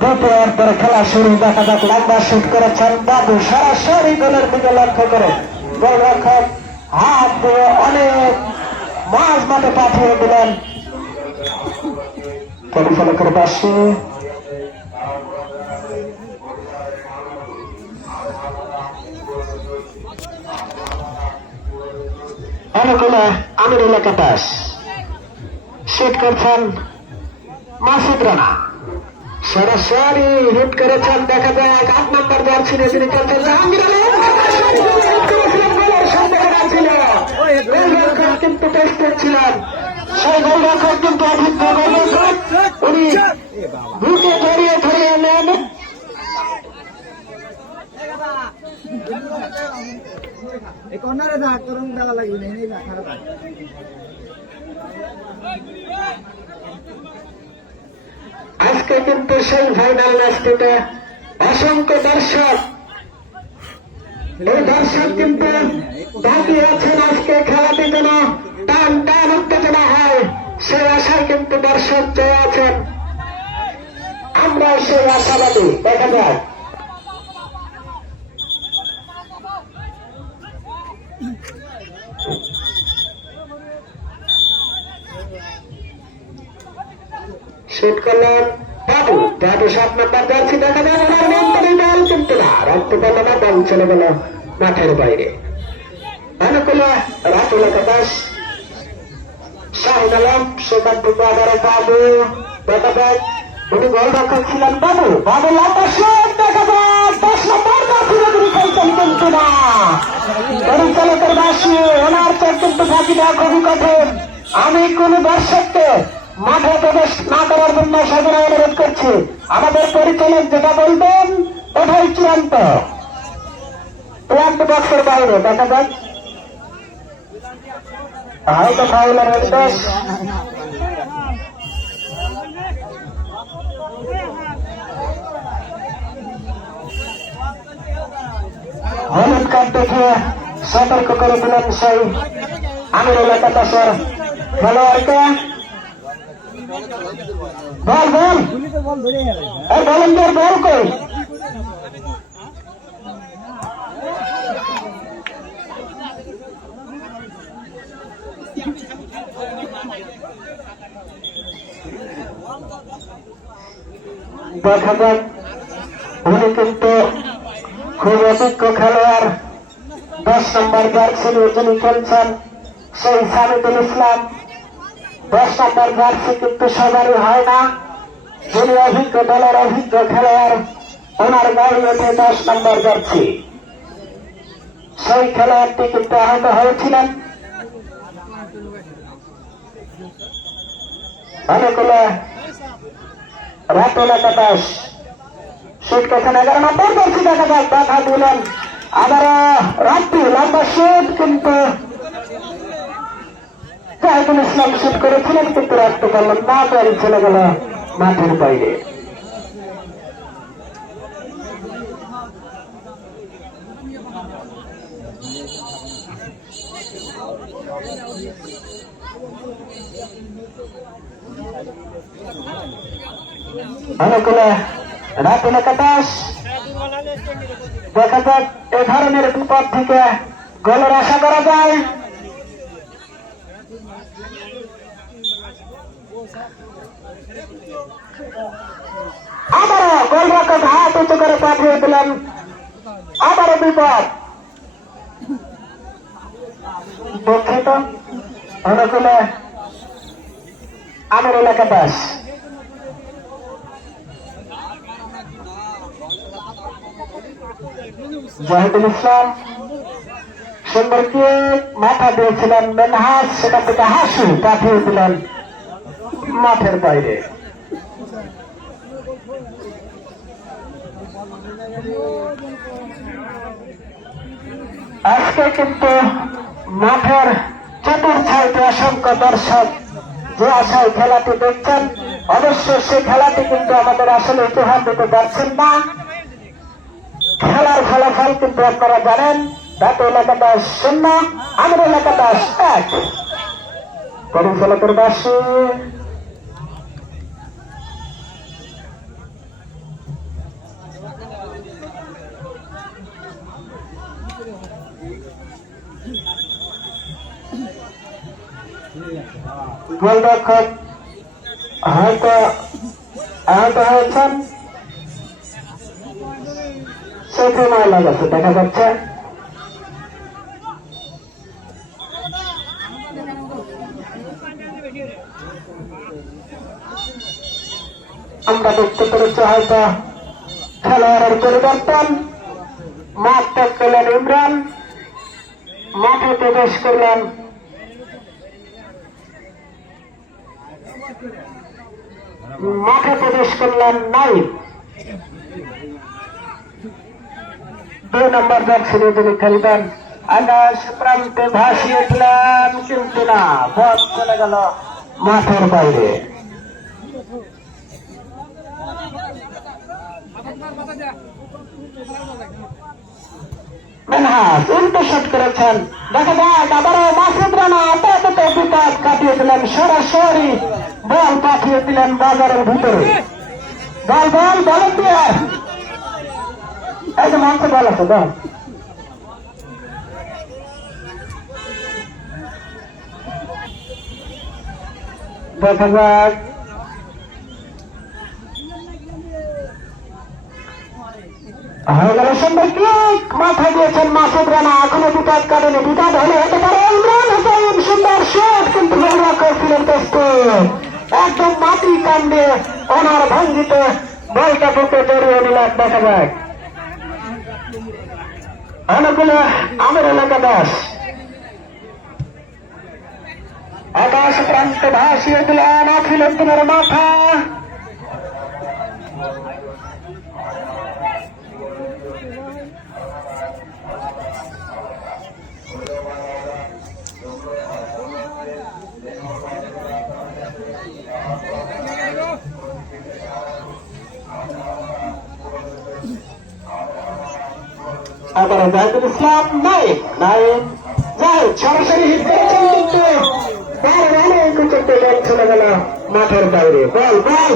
দ্বিতীয়ার্ধের খেলা শুরু। দেখা যাক, লম্বা শুট করেছেন বাবু সরাসরি গোলের দিকে লক্ষ্য করে গোলরক্ষক হাত দিয়ে অনেক মাঝ মাঠে পাঠিয়ে দিলেন। পরিচালকের পাশে অনুকূলে আমিরুল কাপাস শুট করছেন মাসুদ রানা, সরাসরি হিট করেছেন। দেখা যায় 8 নম্বর জার্সি নিয়ে তিনি খেলছেন কিন্তু টেস্টেড ছিলেন সেই গোলরক্ষক, কিন্তু অভিজ্ঞ গোলরক্ষক উনি বুকে ধরিয়ে ধরিয়ে এলেন। আজকে কিন্তু সেই ফাইনাল ম্যাচটিতে অসংখ্য দর্শক, এই দর্শক কিন্তু তাকিয়ে আছেন আজকে খেলাটি যেন টান টান উত্তেজনা হয়, সেই আশায় কিন্তু দর্শক চেয়ে আছেন। আমরা সেই আশাবাদী। দেখা যাক শুট করলেন বাবু, বাবু 7 নম্বর জার্সি। দেখা যায় ওনার মন্তরী বল কিন্তু না, রক্ত পেল না, বল চলে গেল মাঠের বাইরে। অনুকূলে রাতুল আকাশ, শাহিদ আলম, সেখান থেকে আবারও বাবু। দেখা যায় উনি গোলরক্ষক ছিলেন বাবু, বাবু লম্বা শুট। দেখা যায় 10 নম্বর জার্সি তিনি খেলছেন কিন্তু না। পরিচালকের বাসী ওনার চোখ কিন্তু ফাঁকি দেওয়া খুবই কঠিন। আমি কোন দর্শককে মাঠে প্রবেশ না করার জন্য সদর অনুরোধ করছি। আমাদের পরিচালক যেটা বলবেন ওটাই চূড়ান্ত বক্সের বাইরে। দেখা যাক হয়তো ফাউলের নির্দেশ। হলুদ কার্ড দেখে সতর্ক করে দিলেন সেই আমিরুল কাপাসের খেলোয়াড়কে। বল বল বলেন্দ্র বল কই? দেখা যাক, উনি কিন্তু খুব অভিজ্ঞ খেলোয়াড়। 10 নম্বর জার্সি নিয়ে যিনি খেলছেন সেই সামিদুল ইসলাম। 10 নম্বর জার্সি কিন্তু সবারই হয় না। যিনি অভিজ্ঞ দলের অভিজ্ঞ খেলোয়াড়, ওনার গাড়ি ওঠে 10 নম্বর জার্সি। সেই খেলোয়াড়টি কিন্তু আহত হয়েছিলেন। অনুকূলে রাতুল আকাশ শুট করছেন 11 নম্বর জার্সি। দেখা যাক, দেখা দিলেন আবারও রাত্রি লম্বা শুট, কিন্তু শাহিদুল ইসলাম শুট করেছিলেন কিন্তু রাখতে পারলেন না, বল চলে গেল মাঠের বাইরে। অনুকূলে রাতুল আকাশ। দেখা যাক, এ ধরনের বিপদ থেকে গোলের আশা করা যায়। আবারও গোলরক্ষক হাত উঁচু করে পাঠিয়ে দিলেন, আবারও বিপদ। দুঃখিত। অনুকূলে আমিরুল কাপাস। জাহিদুল ইসলাম সুন্দরকে মাথা দিয়েছিলেন মেনহাজ, সেখান থেকে হাসি পাঠিয়ে দিলেন মাঠের বাইরে। আজকে কিন্তু মাঠের চতুর্থাইতে অসংখ্য দর্শক যে আশায় খেলাটি দেখছেন, অবশ্য সেই খেলাটি কিন্তু আমাদের আসলে উপহার দিতে পারছেন না। খেলার ফলাফল কিন্তু আপনারা জানেন, রাতুল আকাশ 0, আমিরুল আকাশ 1। পরিচালকের বাসী গোলরক্ষক হয়তো আহত হয়েছেন, চোখে ময়লা গেছে দেখা যাচ্ছে। আমরা দেখতে পেরেছি হয়তো খেলোয়াড়ের পরিবর্তন। মাঠ ত্যাগ করলেন ইমরান, মাঠে প্রবেশ করলেন নাইম। 2 নম্বর জার্সি তিনি খেলবেন। আকাশ প্রান্তে ভাসিয়েছিলেন কিন্তু না, বল চলে গেল মাঠের বাইরে। মেনহাজ উল্টো শট করেছেন, দেখা যাক আবারও মাসুদ রানা আপাতত বিপদ কাটিয়ে দিলেন, সরাসরি বল পাঠিয়ে দিলেন বাজারের ভিতরে। বল বল ভলেন্টিয়ার, এই যে মঞ্চে বল আছে বল। দেখা যাক হয়ে গেল সুন্দর কিক, মাথা দিয়েছেন মাসুদ রানা, এখনো বিপদ কাটেনি, বিপদ হলে হতে পারে ইমরান হোসেন, সুন্দর শট কিন্তু গোলরক্ষক ছিলেন প্রস্তুত, একদম মাটি কাণ্ডে ওনার ভঙ্গিতে বলটা বুকে জড়িয়ে নিলেন। দেখা যাক অনুকূলে আমির এলাকা দাস আকাশ প্রান্তে ভাসিয়ে দিলেন আখিল উদ্দিনের মাথা। আবার জাহিদুল ইসলাম নাইম, জাহিদ সরাসরি হিট করেছেন কিন্তু অনেক উঁচুতে বল চলে গেল মাঠের বাইরে। বল বল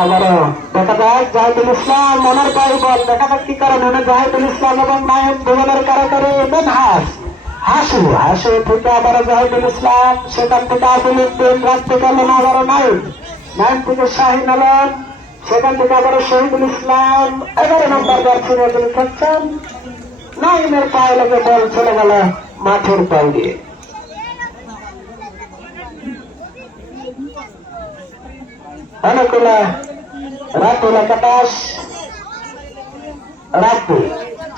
আবারও দেখা যাক জাহিদুল ইসলাম ওনার পায়ে বল, দেখা যাক কি কারণ উনি জাহিদুল ইসলাম এবং নাইম দুজনের কারাকারি। মেনহাজ হাসু থেকে আবারও জাহিদুল ইসলাম, সেখান থেকে আদিল উদ্দিন রাখতে গেলেন আবারও নাইম থেকে শাহিন আলম, সেখান থেকে আবারও শহীদুল ইসলাম। 11 নম্বর জার্সি তিনি খেলছেন, নাইমের পায়ে লেগে বল চলে গেল মাঠের বাইরে। অনুকূলে রাতুল আকাশ রাতু,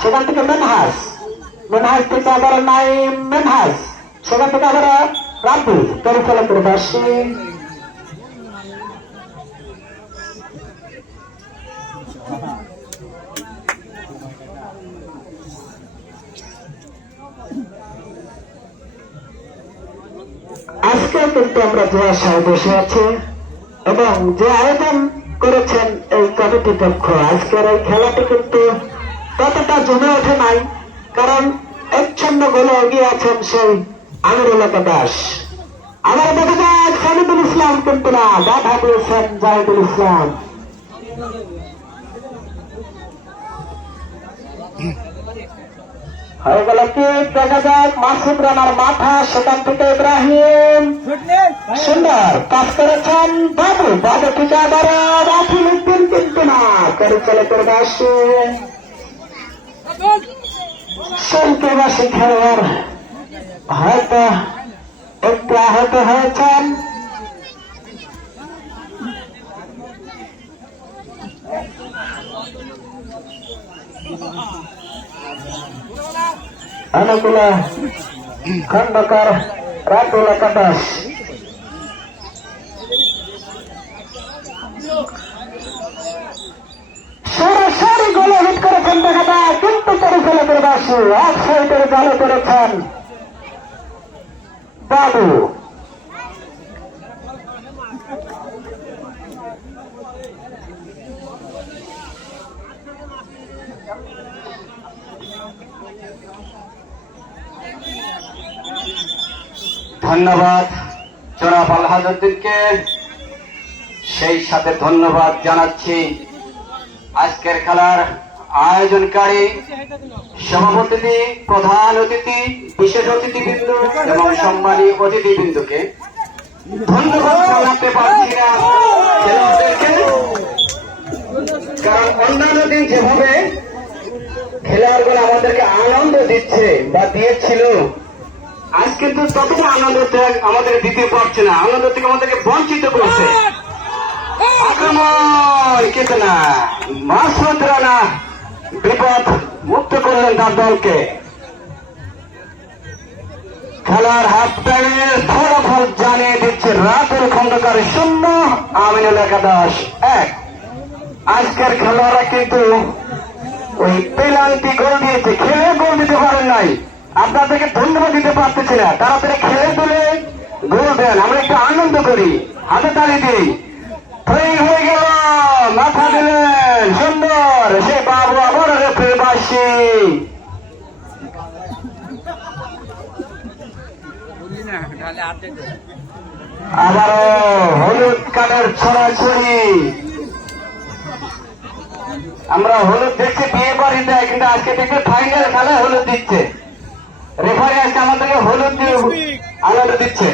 সেখান থেকে মেনহাজ থেকে আবার নাইম, মেনহাজ সেখান থেকে আবার রাতু পরিচালকের বাসী। আজকে কিন্তু আমরা যে আশায় বসে আছি এবং যে আয়োজন করেছেন এই কমিটি পক্ষ, আজকের এই খেলাটি কিন্তু ততটা জমে ওঠে নাই, কারণ 1-0 গোলে এগিয়ে আছেন সেই আমির এলাকা দাস। আবার দেখা যাক সামিদুল ইসলাম কিন্তু না, বাধা দিয়েছেন জাহিদুল ইসলাম। হয়ে গেল কিক, দেখা যাক মাসুদ রানার মাথা, সেখান থেকে ইব্রাহিম সুন্দর পাস করেছেন বাবু থেকে আবার রাফিল উদ্দিন কিন্তু না, পরিচালকের বাসী সন্ত্রবাসী খেলোয়াড় হয়তো একটু আহত হয়েছেন। অনুকূলে খন্দকার রাতুল আকাশ, সরাসরি গোলে হিট করেছেন দেখা যায়, কিন্তু পরিচালকের বাসী এক সাইডের জালে করেছেন বাবু। ধন্যবাদ জনাব আলহাজউদ্দিনকে, সেই সাথে ধন্যবাদ জানাচ্ছি আজকের খেলার আয়োজনকারী সভাপতি, প্রধান অতিথি, বিশেষ অতিথিবৃন্দ এবং সম্মানী অতিথিবৃন্দকে। ধন্যবাদ জানাতে পারছি না খেলোয়াড়দেরকে, কারণ অন্যান্য দিন যেভাবে খেলোয়াড়গুলো আমাদেরকে আনন্দ দিচ্ছে বা দিয়েছিল, আজ কিন্তু ততটা আনন্দ আমাদের দিতে পারছে না, আনন্দ থেকে আমাদেরকে বঞ্চিত করছে। আক্রমণ কিন্তু না, মাসুদ রানা বিপদ মুক্ত করলেন তার দলকে। খেলার হাফ টাইমের ফলাফল জানিয়ে দিচ্ছে রাতুল খন্দকার 0, আমিনুল একাদশ 1। আজকের খেলোয়াড়রা কিন্তু ওই পেনাল্টি গোল দিয়েছে, খেলে গোল দিতে পারেন নাই। আপনাদেরকে ধন্যবাদ দিতে পারতেছি না, তাড়াতাড়ি খেলে তুলে গোল দেন, আমরা একটু আনন্দ করি, হাতে তালি দিই। হয়ে গেল, মাথা দিলেন সুন্দর, সে বাবু আবার রেফারি বাসি। আবারও হলুদ কার্ডের ছড়াছড়ি। আমরা হলুদ দেখছি বিয়ে বাড়ি দেয়, কিন্তু আজকে দেখছি ফাইনাল খেলায় হলুদ দিচ্ছে রেফারি, আজকে আমাদেরকে হলুদ দিয়ে আনন্দ দিচ্ছে।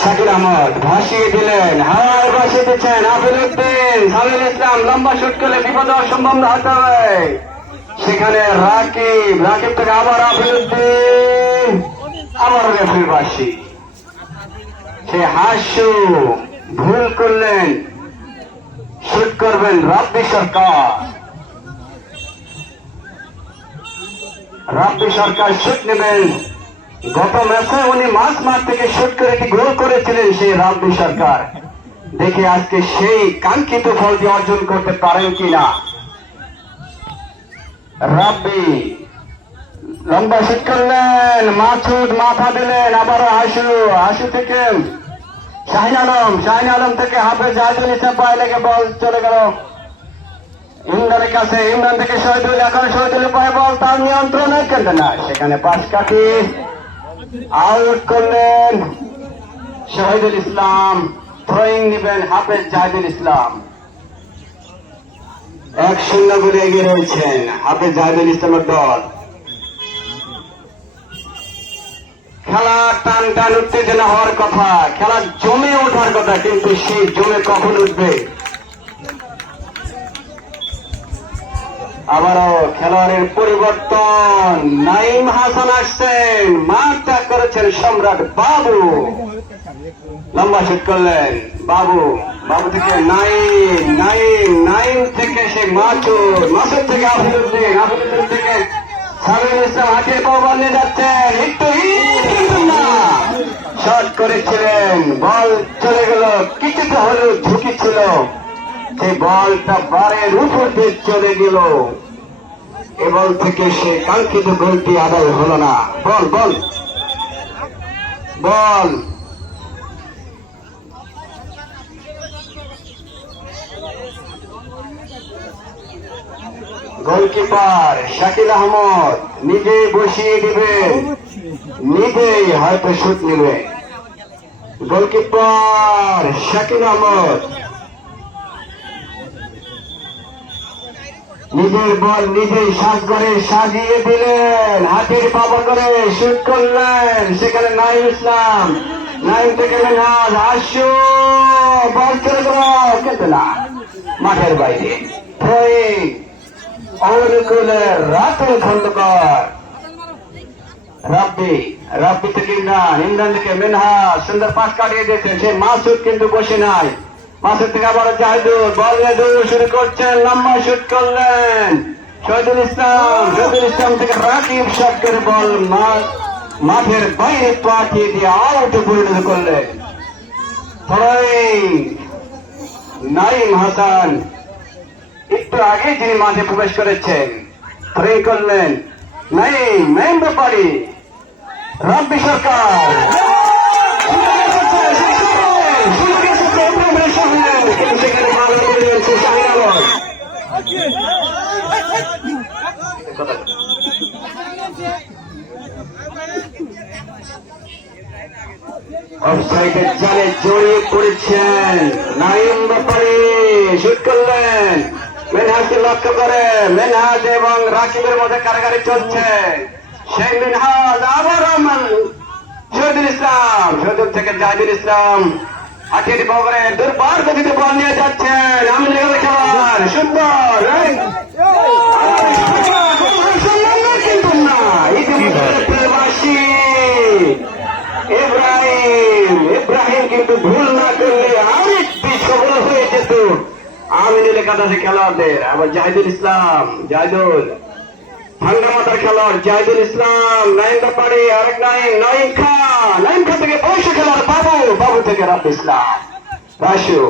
শাকির আহমদ ভাসিয়ে দিলেন, হাওয়ায় ভাসিয়ে দিচ্ছেন আফিল উদ্দিন, সামিল ইসলাম লম্বা শুট করলে বিপদ অসম্ভব হতে হবে। সেখানে রাকিব থেকে আবার আফিল উদ্দিন, আবার রেফারি বাসি। সে হাসু ভুল করলেন, শুট করবেন রাব্বি সরকার। রাব্বি সরকার শুট নেবেন। গত ম্যাচে উনি মাঠ থেকে শুট করে একটি গোল করেছিলেন সেই রাব্বি সরকার। দেখে আজকে সেই কাঙ্ক্ষিত ফলটি অর্জন করতে পারেন কিনা। রাব্বি লম্বা শুট করলেন, মাসুদ মাথা দিলেন, আবারও হাসু থেকে শাহিন আলম থেকে হাফেজ জাহিদুল ইসলাম পায়ে লেগে বল চলে গেল ইমরানের কাছে। ইমরান থেকে শহীদুল, এখন শহীদুল পায়ে বল তার নিয়ন্ত্রণে, কিন্তু না, সেখানে পাশ কাটি আউট করলেন শহীদুল ইসলাম। থ্রোয়িং নেবেন হাফেজ জাহিদুল ইসলাম। 1-0 করে এগিয়ে রয়েছেন হাফেজ জাহিদুল ইসলামের দল। খেলা টান উত্তেজনা হওয়ার কথা, খেলা জমে ওঠার কথা, কিন্তু সেই জমে কখন উঠবে। আবারও খেলোয়াড়ের পরিবর্তন, নাইম হাসান আসছেন, মাঠ ত্যাগ করেছেন সম্রাট বাবু। লম্বা শুট করলেন বাবু থেকে নাইম থেকে সে মাসুদ থেকে আফিল উদ্দিন থেকে সামিল ইসলাম হাতের পাওয়ার নিয়ে যাচ্ছেন, একটু শট করেছিলেন, বল চলে গেল, কিছুটা হলেও ঝুঁকি ছিল, সেই বলটা বারের উপর দিয়ে চলে গেল। এ বল থেকে সে কাঙ্ক্ষিত গোলটি আদায় হল না। বল গোলকিপার শাকিল আহমদ নিজেই বসিয়ে দিবেন, নিজেই হয়তো শুট নেবে। গোলকিপার শাকিল আহমদ নিজের বল নিজেই সাজিয়ে দিলেন, হাতের পাওয়া করে শুট করলেন। সেখানে নাইম ইসলাম, নাইম থেকে মেনহাজ হাসু, বল চলে গেল, কিন্তু না, মাঠের বাইরে। থ্রোয়িং অনুকূলের রাতুল খন্দকার। রাব্বি থেকে ইমরান থেকে মেনহাজ সুন্দর পাস কাটিয়ে দিয়েছেন, সে মাসুদ কিন্তু বসে নাই। মাসুদ থেকে আবার জাহিদুল, বল নিয়ে দৌড় শুরু করছেন, লম্বা শুট করলেন শহীদুল ইসলাম থেকে রাকিব শট করে বল মাঠের বাইরে পাঠিয়ে দিয়ে আউটে পরিণত করলেন। নাইম হাসান একটু আগে যিনি মাঠে প্রবেশ করেছেন, থ্রোয়িং করলেন নাইম ব্যাপারী। রাব্বি সরকার অফসাইডের জালে জড়িয়ে পড়েছেন নাইম ব্যাপারী, শুট করলেন। মেনহাজকে লক্ষ্য করে মেনহাজ এবং রাকিবের মধ্যে কারাগারি চলছে। সেই মেনহাজ আবার শহীদুল ইসলাম, শহীদুল থেকে জাহিদুল ইসলাম হাতিয়ে পাওয়া দুর্বার গতিতে বল নিয়ে যাচ্ছেন। আমি লেগে খেলার সুন্দর কিন্তু না, প্রবাসী ইব্রাহিম কিন্তু ভুল না করলে আরেকটি সফল হয়ে যেত আমিনুল একাদশী খেলোয়াড়দের। আবার জাহিদুল ইসলাম, জাহিদুল ঠান্ডা মাথার খেলোয়াড় জাহিদুল ইসলাম, নাইম ব্যাপারী, আরেক নাইম খান, নাইম খান থেকে বয়স খেলোয়াড় বাবু, বাবু থেকে রাব্বি ইসলাম, বাসু।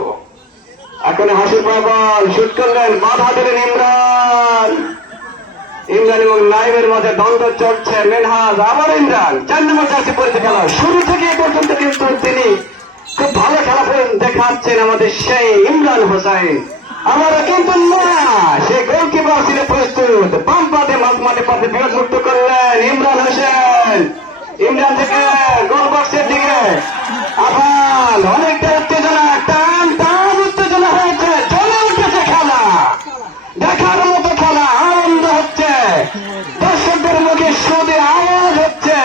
এখন হাসির বল শুট করলেন, বাধা দিলেন ইমরান। ইমরান এবং নাইমের মধ্যে দ্বন্দ্ব চলছে। মেনহাজ আবার ইমরান, 4 নম্বর জার্সি পরিতে খেলা। শুরু থেকে এ পর্যন্ত কিন্তু তিনি খুব ভালো খেলা দেখাচ্ছেন আমাদের সেই ইমরান হোসেন। আমার কিন্তু না, সে গোলকিপার ছিল প্রস্তুত। বাম পাতে মাঝ মাঠে পাতে বিরোধ মুক্ত করলেন ইমরান হোসেন। ইমরান থেকে গোল বক্সের দিকে আবার অনেকটা উত্তেজনা, টান টান উত্তেজনা হয়েছে, চলে উঠেছে খেলা, দেখার মতো খেলা, আনন্দ হচ্ছে, দর্শকদের মুখে সুদে আওয়াজ হচ্ছে।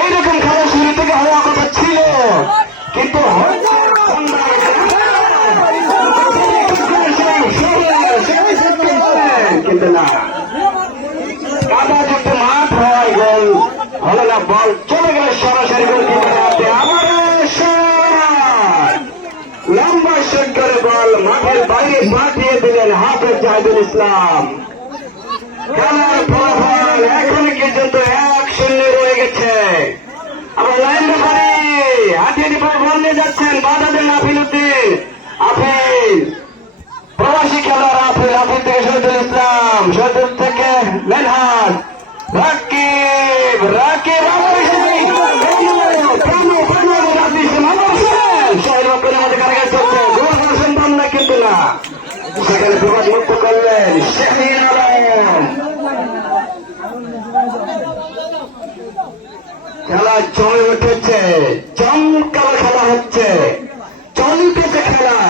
এইরকম খেলা শুরু থেকে হওয়ার কথা ছিল, কিন্তু কিন্তু না, কাদাযুক্ত মাঠ হয়, গোল হলো না। বল চলে গেল সরাসরি গোলকিপারের হাতে। আবার লম্বা শট করে বল মাঠের বাইরে পাঠিয়ে দিলেন হাফেজ জাহিদুল ইসলাম। খেলার ফলাফল এখন পর্যন্ত 1-0 রয়ে গেছে। আবার লাইন রেফারি হাতিয়ে দিপার বল নিয়ে যাচ্ছেন, বাধা দেন আফিল উদ্দিন। আফিল প্রবাসী খেলোয়াড়, আফিল, আফিল থেকে শহীদুল ইসলাম, শহীদুল থেকে মেনহাজ, রাকিব, রাকিব কিন্তু না, সেখানে বিবাদ মুক্ত করলেন শাহীন আলম। খেলা জমে উঠেছে, চমৎকার খেলা হচ্ছে, চলিতেছে খেলা,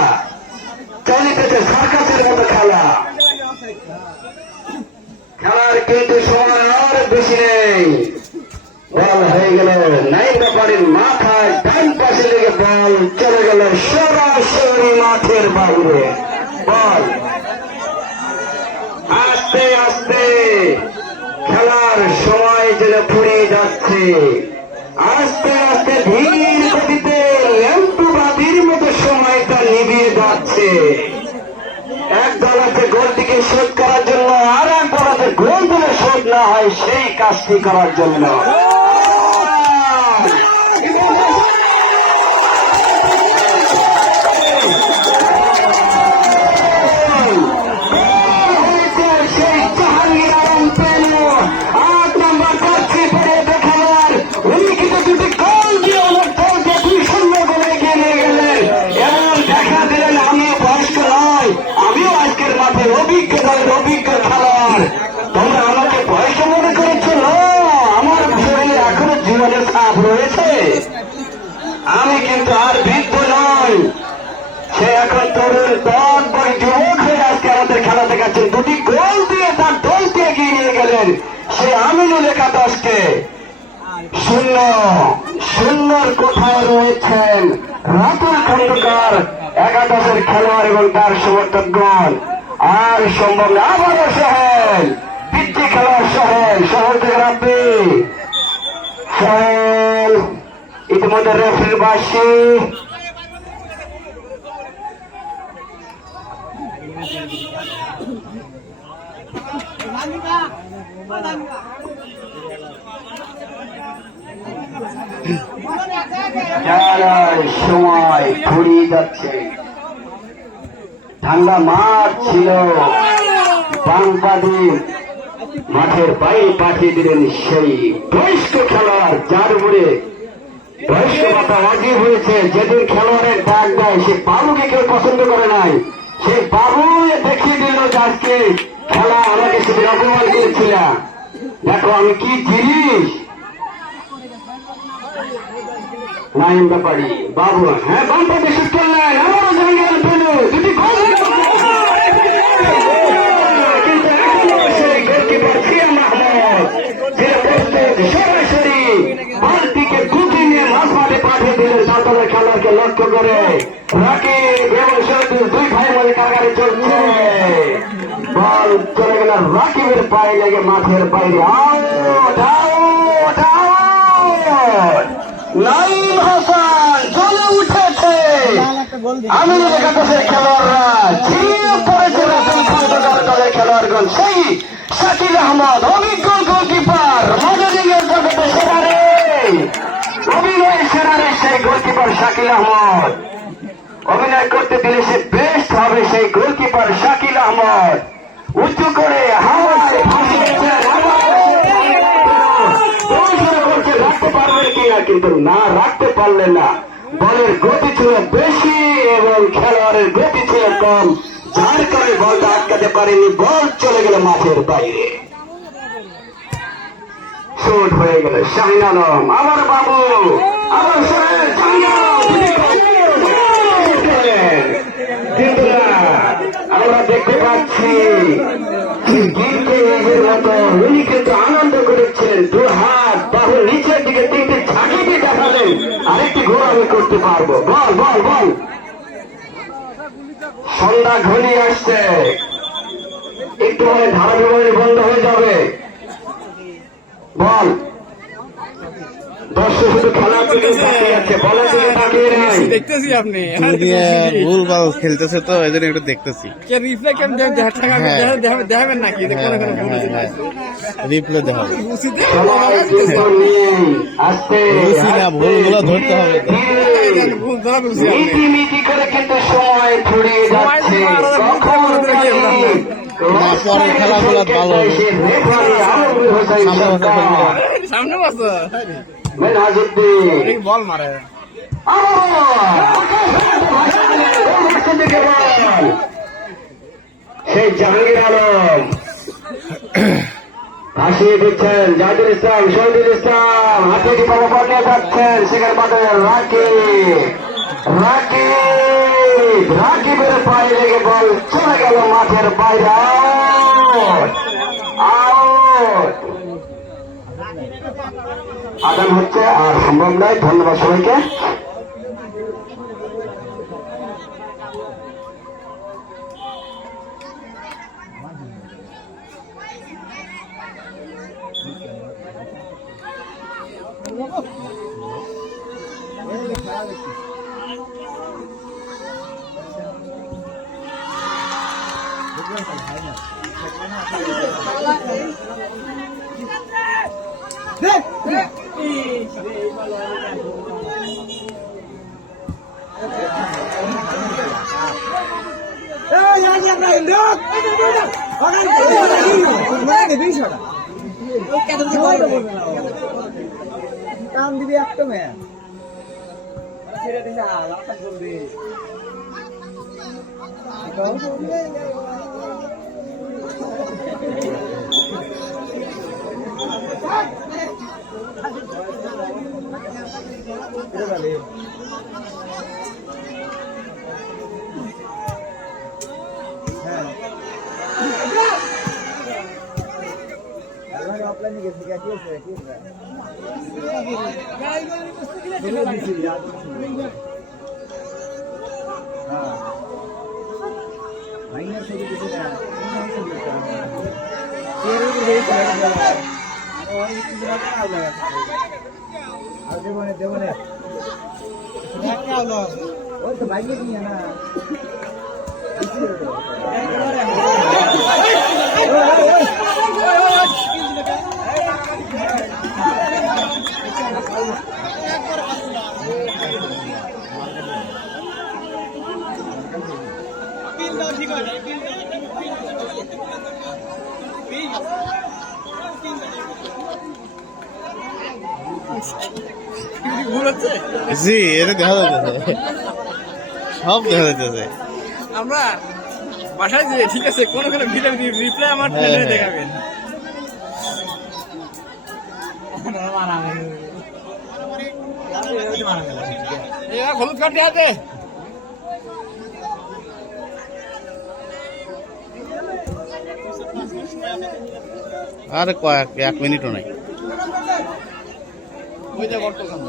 চলিতেছে সার্কাসের মতো খেলা। খেলার কিন্তু সময় আর বেশি নেই। বল হয়ে গেল নাইম ব্যাপারীর মাথায়, ডান পাশে লেগে বল চলে গেল সরাসরি মাঠের বাইরে। বল আস্তে আস্তে খেলার সময় যেন ফুরিয়ে যাচ্ছে, আস্তে আস্তে ধীর গতিতে ল্যাম্পবাতির মতো সময়টা নিভিয়ে যাচ্ছে। এক দল আছে গোলটিকে শোধ করার জন্য, আর এক দল আছে গোল দিলে শোধ না হয় সেই কাজটি করার জন্য। অভিজ্ঞ খেলোয়াড়, তোমরা আমাকে বয়স মনে করেছ না, আমার শরীরে এখনো জীবনের ছাপ রয়েছে, আমি কিন্তু আর বৃদ্ধ নই। সে এখন তরুণ দল বই যুবক হয়ে আজকে আমাদের খেলা দেখাচ্ছেন। 2টি গোল দিয়ে তার দলকে এগিয়ে নিয়ে গেলেন সে আমিনুল একাদশকে। 0-0 কোথায় রয়েছেন রাতুল খন্দকার, একাদশের খেলোয়াড় এবং তার সমর্থকগণ। আর সম্ভব না, আবারও সোহেল, পিচ্ছি খেলোয়াড় সোহেল, শহর থেকে রাব্বি, সোহেল ইতিমধ্যে রেফারির বাসী। খেলার সময় ফুরিয়ে যাচ্ছে, ঠান্ডা মাঠ ছিল, বাংলাদেশ মাঠের বাইরে পাঠিয়ে দিলেন সেই বয়স্ক খেলোয়াড়, যার উপরে বয়স্ক মাথা রাজি হয়েছে। যেদিন খেলোয়াড়ের ডাক দেয় সে বাবুকে কেউ পছন্দ করে নাই, সেই বাবু দেখিয়ে দিল যে আজকে খেলা আমাকে সেদিন অপমান করেছিল, দেখো আমি কি জিনিস। নাইম ব্যাপারী বাবু, হ্যাঁ বাম পাশে শুট করলেন, আবারও জাহাঙ্গীর পেল দুটি গোল, কিন্তু এখনো সেই গোলকিপার সিয়াম আহমদ যে প্রস্তুত সরাসরি বলটিকে গুটি নিয়ে মাঝ মাঠে পাঠিয়ে দিলেন চারতলা খেলোয়াড়কে লক্ষ্য করে। রাকিব এবং শহীদুল দুই ভাই মধ্যে কারাগারে চলছে, বল চলে গেল রাকিবের পায়ে লেগে মাঠের বাইরে। Out out out! Naim Hasan জ্বলে উঠেছে। আমিনুল একাদশের খেলোয়াড়রা ঝিমিয়ে পড়েছে রাতুল খন্দকার দলের খেলোয়াড়গণ। সেই শাকিল আহমদ অভিজ্ঞ গোলকিপার, মজাদিগের জগতে সেরারে, অভিনয় সেরারে সেই গোলকিপার শাকিল আহমদ। অভিনয় করতে দিলে সে বেস্ট হবে সেই গোলকিপার শাকিল আহমদ। উঁচু করে হাওয়ায় রাখতে পারবেন কিনা, কিন্তু না রাখতে পারলেন না। বলের গতি ছিল বেশি এবং খেলোয়াড়ের গতি ছিল কম, যার কারণে বলটা আটকাতে পারেনি। বল চলে গেল মাঠের বাইরে, শট হয়ে গেল শাহিন আলম। আবার বাবু, আবার কিন্তু না, আমরা দেখতে পাচ্ছি উনি কিন্তু আনন্দ করেছিলেন, দু হাত বাহু নিচের দিকে তিনটি ঝাঁকি দিয়ে দেখালেন আরেকটি গোল আমি করতে পারবো। বল বল বল, সন্ধ্যা ঘনিয়ে আসছে, একটু হলে ধারা বিবরণী বন্ধ হয়ে যাবে। বল, দর্শক শুধু খেলার দিকে তাকিয়ে আছে, বলের দিকে তাকিয়ে নেই। দেখতেছি আপনি ভুল ভাল খেলতেছে তো এই জন্য একটু দেখতেছি। দেখাবেন নাকি রিপ্লে দেখাবো, সবাই কিন্তু নেই, আস্তে ভুলগুলো ধরতে হবে। মিটি মিটি করে কিন্তু সময় ফুরিয়ে যাচ্ছে। কখন না, পরের খেলাগুলো ভালো হবে। সামনে বসো মেনহাজউদ্দিন বল মারে সেই জাহাঙ্গীর আলম ভাসিয়ে দিচ্ছেন, জাহিদুল ইসলাম, শহীদুল ইসলাম হাতে বরাবর নিয়ে যাচ্ছেন, সেখানে মাঠে রাকিবের পায়ে লেগে বল চলে গেল মাঠের বাইরে। আউট! আদান হচ্ছে আর সম্ভব নয়। ধন্যবাদ সবাইকে। কাম দিবি একটা মেয়ে অফলাইনে গেছি কি আছে কি ভাইনা থেকে কিছু না দেবনে ওই তো ভাইনে নিয়ে না জি, এটা দেখা যাচ্ছে, সব দেখা যাচ্ছে। আমরা বাসায় যে ঠিক আছে কোনো কোনো ভিডিও রিপ্লাই আমার দেখাবেন। হলুদ কার্ড আছে আর এক মিনিটও নাই। ওই যে বর্তমান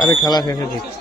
আরে খেলা শেষে দেখছি।